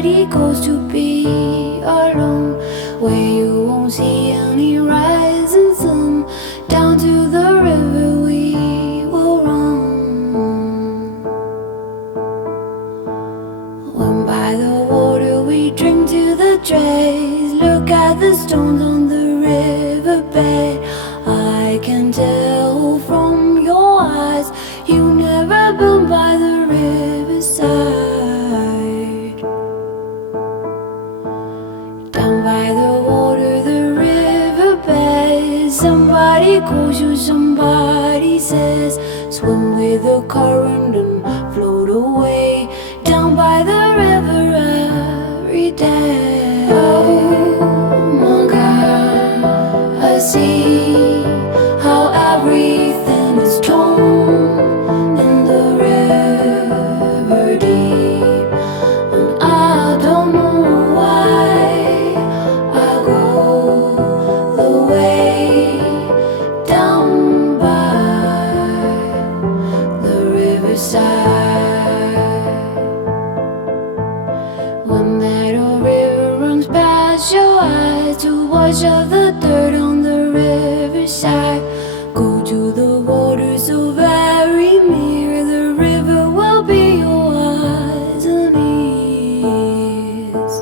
somebody goes to be alone, where you won't see any rising sun. Down to the river we will run. When by the water we drink to the dregs, look at the stones on the riverbed. I can tell from your eyes you never been by the riverside. Down by the water, the riverbed, somebody calls you, somebody says, swim with the current and float away. Down by the river every day. Oh my God, I see how everything is torn in the river deep, and I don't know why I go the way down by the riverside. When that old river runs past your eyes to wash off the dirt on the riverside, go to the water so very near, the river will be your eyes and ears.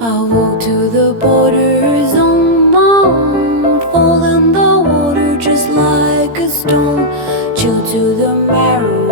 I'll walk to the borders on my own, fall in the water just like a stone, chill to the marrow